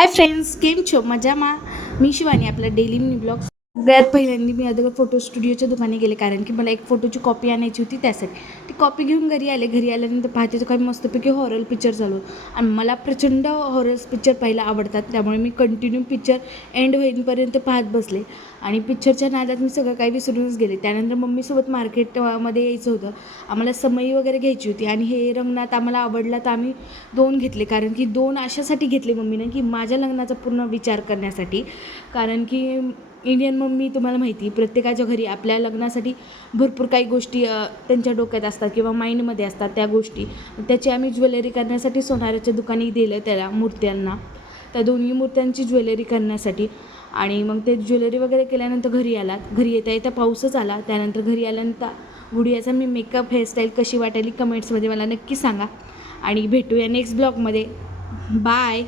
Hi friends, केम छो मजामा. मी शिवानी. आपला daily mini blog. सगळ्यात पहिल्यांदा मी अगोदर फोटो स्टुडिओच्या दुकानी गेले, कारण की मला एक फोटोची कॉपी आणायची होती. त्यासाठी ती कॉपी घेऊन घरी आले. घरी आल्यानंतर पाहते तर काही मस्तपैकी हॉरर पिक्चर चालू. आणि मला प्रचंड हॉरर पिक्चर पाहायला आवडतात, त्यामुळे मी कंटिन्यू पिक्चर एंड होईपर्यंत पाहत बसले. आणि पिक्चरच्या नादात मी सगळं काही विसरूनच गेले. त्यानंतर मम्मीसोबत मार्केटमध्ये यायचं होतं. आम्हाला समई वगैरे घ्यायची होती आणि हे रंगनाथ आम्हाला आवडला, तर आम्ही 2 घेतले. कारण की 2 अशासाठी घेतले मम्मीने, की माझ्या लग्नाचा पूर्ण विचार करण्यासाठी. कारण की इंडियन मम्मी तुम्हाला माहिती, प्रत्येकाच्या घरी आपल्या लग्नासाठी भरपूर काही गोष्टी त्यांच्या डोक्यात असतात किंवा माइंडमध्ये असतात त्या गोष्टी. त्याची आम्ही ज्वेलरी करण्यासाठी सोनाराच्या दुकानी दिलं त्याला मूर्त्यांना, त्या दोन्ही मूर्त्यांची ज्वेलरी करण्यासाठी. आणि मग ते ज्वेलरी वगैरे केल्यानंतर घरी आलात. घरी येता येता पाऊसच आला. त्यानंतर घरी आल्यानंतर गुडियाचा मी मेकअप हेअरस्टाईल कशी वाटायली कमेंट्समध्ये मला नक्की सांगा. आणि भेटूया नेक्स्ट ब्लॉगमध्ये. बाय.